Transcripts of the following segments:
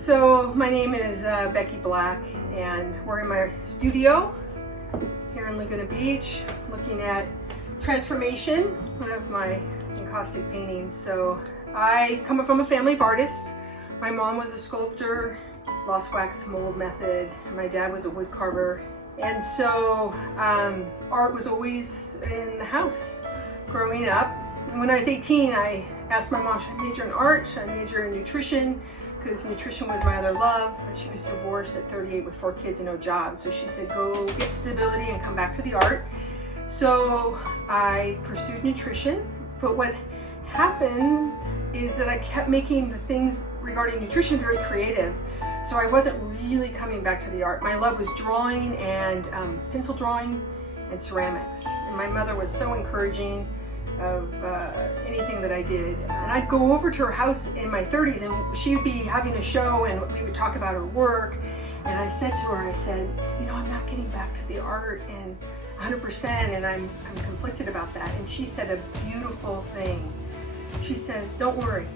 So my name is Becky Black, and we're in my studio here in Laguna Beach looking at Transformation, one of my encaustic paintings. So I come from a family of artists. My mom was a sculptor, lost wax mold method, and my dad was a wood carver. And so art was always in the house growing up. And when I was 18, I asked my mom, should I major in art? Should I major in nutrition? Because nutrition was my other love. She was divorced at 38 with 4 kids and no job. So she said, go get stability and come back to the art. So I pursued nutrition. But what happened is that I kept making the things regarding nutrition very creative. So I wasn't really coming back to the art. My love was drawing and pencil drawing and ceramics. And my mother was so encouraging of anything that I did. And I'd go over to her house in my 30s and she would be having a show and we would talk about her work. And I said to her, I said, you know, I'm not getting back to the art and 100% and I'm conflicted about that. And she said a beautiful thing. She says, don't worry,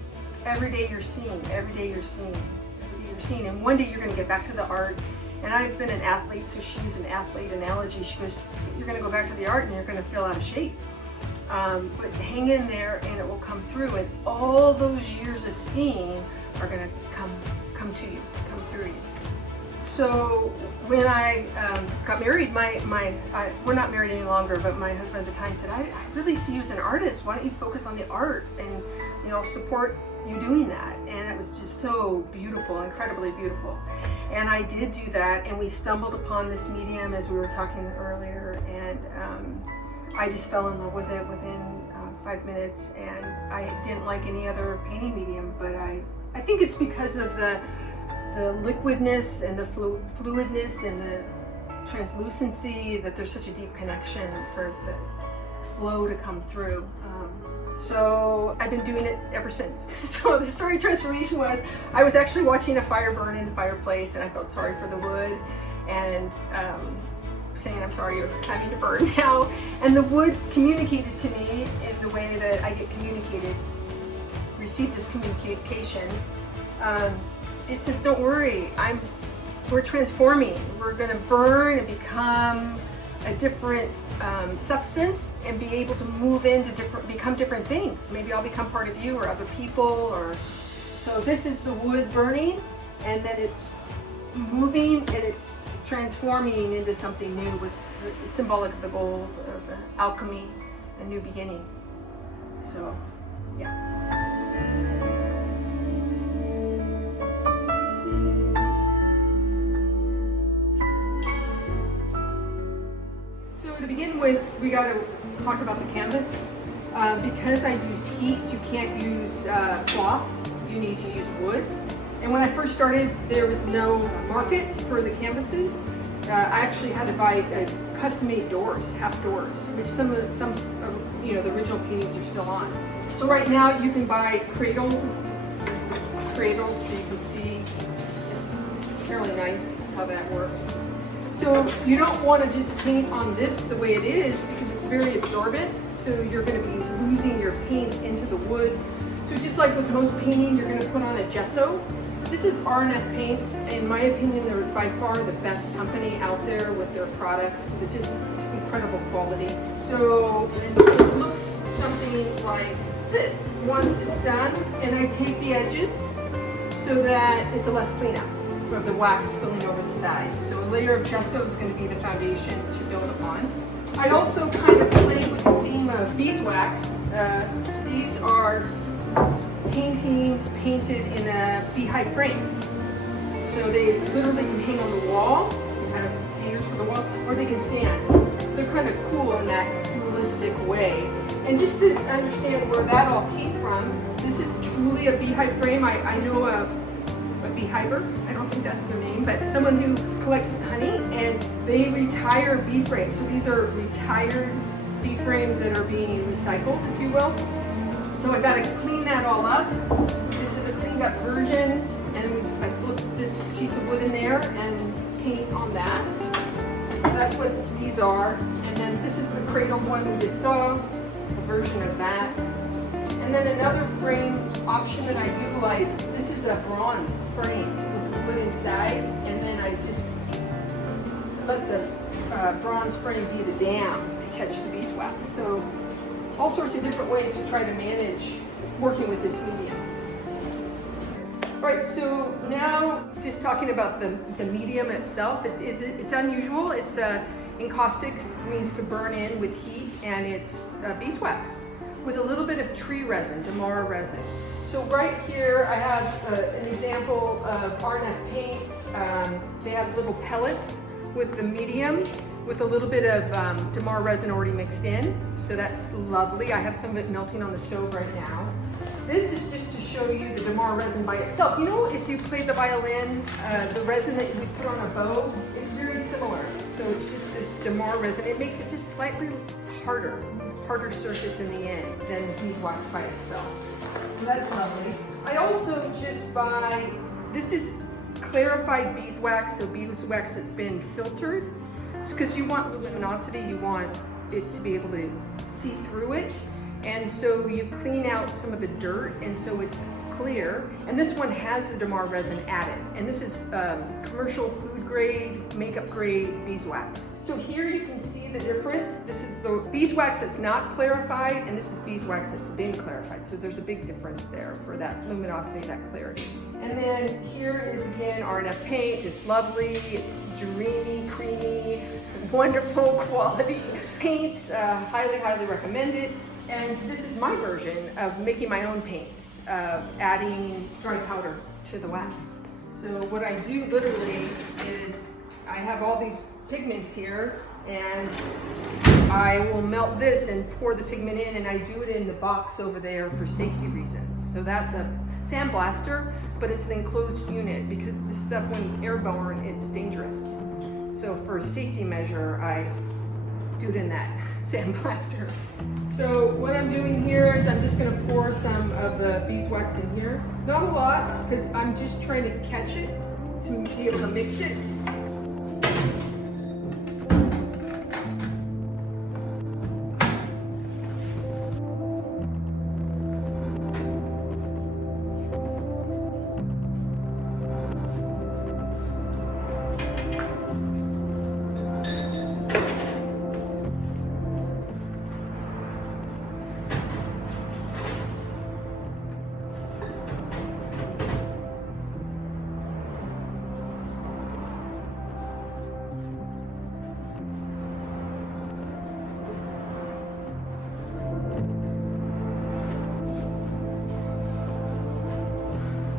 every day you're seeing, every day you're seeing, every day you're seeing, and one day you're gonna get back to the art. And I've been an athlete, so she used an athlete analogy. She goes, you're gonna go back to the art and you're gonna feel out of shape. But hang in there and it will come through, and all those years of seeing are gonna come to you, come through you. So when I got married, we're not married any longer, but my husband at the time said, I really see you as an artist. Why don't you focus on the art and I'll support you doing that. And it was just so beautiful, incredibly beautiful. And I did do that, and we stumbled upon this medium as we were talking earlier, and I just fell in love with it within 5 minutes, and I didn't like any other painting medium, but I think it's because of the liquidness and the fluidness and the translucency that there's such a deep connection for the flow to come through. So I've been doing it ever since. So the story of Transformation was, I was actually watching a fire burn in the fireplace and I felt sorry for the wood and saying, I'm sorry you're having to burn now. And the wood communicated to me in the way that I get communicated, received this communication. It says, don't worry, we're transforming. We're gonna burn and become a different substance and be able to move into become different things. Maybe I'll become part of you or other people, so this is the wood burning, and then it's moving and it's transforming into something new, with symbolic of the gold, of the alchemy, a new beginning. So, yeah. To begin with, we got to talk about the canvas. Because I use heat, you can't use cloth, you need to use wood. And when I first started, there was no market for the canvases. I actually had to buy custom-made doors, half doors, which some of the original paintings are still on. So right now you can buy cradled. This is cradled, so you can see it's fairly nice how that works. So you don't want to just paint on this the way it is, because it's very absorbent. So you're going to be losing your paints into the wood. So just like with most painting, you're going to put on a gesso. This is R&F Paints. In my opinion, they're by far the best company out there with their products. They're just incredible quality. So it looks something like this once it's done. And I take the edges so that it's a less cleanup of the wax spilling over the side. So a layer of gesso is going to be the foundation to build upon. I also kind of played with the theme of beeswax. These are paintings painted in a beehive frame. So they literally can hang on the wall, kind of hangers for the wall, or they can stand. So they're kind of cool in that dualistic way. And just to understand where that all came from, this is truly a beehive frame. I know a beehiver, I don't think that's their name, but someone who collects honey, and they retire bee frames. So these are retired bee frames that are being recycled, if you will. So I got to clean that all up. This is a cleaned up version, and I slip this piece of wood in there and paint on that. So that's what these are. And then this is the cradle one we just saw, a version of that. And then another frame option that I utilize, this is a bronze frame with wood inside, and then I just let the bronze frame be the dam to catch the beeswax. So all sorts of different ways to try to manage working with this medium. All right, so now just talking about the medium itself. It's unusual. It's encaustics, means to burn in with heat, and it's beeswax with a little bit of tree resin, Damara resin. So right here I have an example of RNF paints. They have little pellets with the medium with a little bit of Damara resin already mixed in. So that's lovely. I have some of it melting on the stove right now. This is just to show you the Damara resin by itself. You know, if you play the violin, the resin that we put on a bow is very similar. So it's just this Damara resin. It makes it just slightly harder surface in the end than beeswax by itself. So that's lovely. I also just buy, this is clarified beeswax, so beeswax that's been filtered, because you want luminosity, you want it to be able to see through it. And so you clean out some of the dirt, and so it's clear. And this one has the Damara resin added. And this is commercial food grade, makeup grade beeswax. So here you can see the difference. This is the beeswax that's not clarified, and this is beeswax that's been clarified. So there's a big difference there for that luminosity, that clarity. And then here is again RNF paint, just lovely. It's dreamy, creamy, wonderful quality paints. Highly, highly recommended. And this is my version of making my own paints, adding dry powder to the wax. So what I do literally is I have all these pigments here, and I will melt this and pour the pigment in, and I do it in the box over there for safety reasons. So that's a sandblaster, but it's an enclosed unit because this stuff, when it's airborne, it's dangerous. So for a safety measure, I do it in that sandblaster. So what I'm doing here is I'm just going to pour some of the beeswax in here. Not a lot, because I'm just trying to catch it to be able to mix it.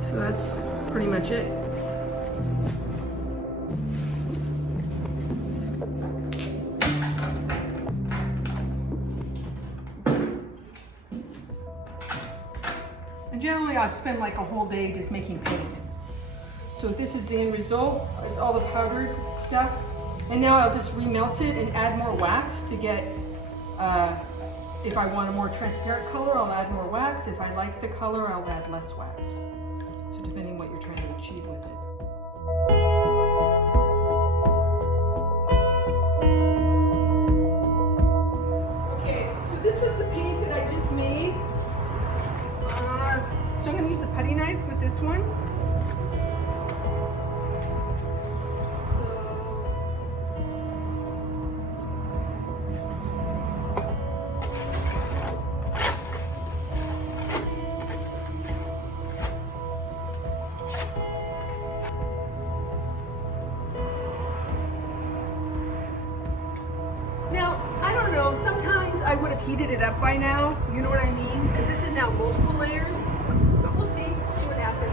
So that's pretty much it. And generally I spend like a whole day just making paint. So this is the end result. It's all the powdered stuff. And now I'll just remelt it and add more wax to get, if I want a more transparent color, I'll add more wax. If I like the color, I'll add less wax. So depending what you're trying to achieve with it. Okay, so this was the paint that I just made. So I'm going to use the putty knife with this one. Sometimes I would have heated it up by now, you know what I mean? Because this is now multiple layers, but we'll see what happens.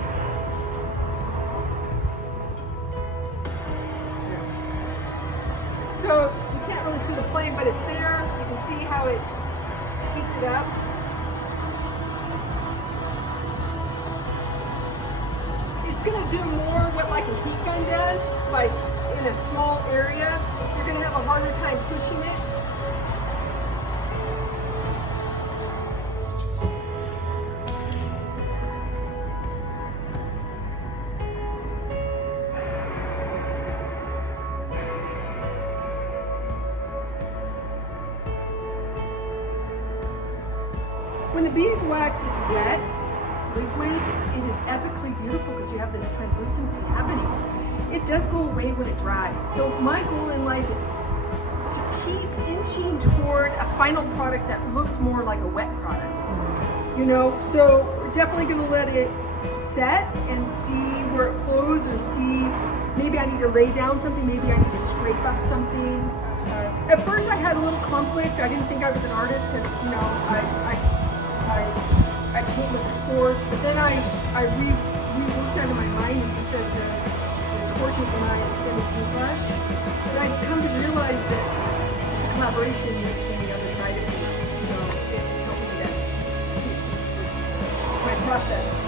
So you can't really see the flame, but it's there. You can see how it heats it up. It's going to do more what like a heat gun does, like in a small area. You're going to have a harder time pushing it. When the beeswax is wet, liquid, it is epically beautiful because you have this translucency happening. It does go away when it dries. So my goal in life is to keep inching toward a final product that looks more like a wet product. You know, so we're definitely gonna let it set and see where it flows, or see, maybe I need to lay down something, maybe I need to scrape up something. At first I had a little conflict. I didn't think I was an artist because, you know, I paint with a torch, but then I re-looked out of my mind and just said the torch is my extended paintbrush. And I come to realize that it's a collaboration in the other side of me. So it's helping me to keep peace with my process.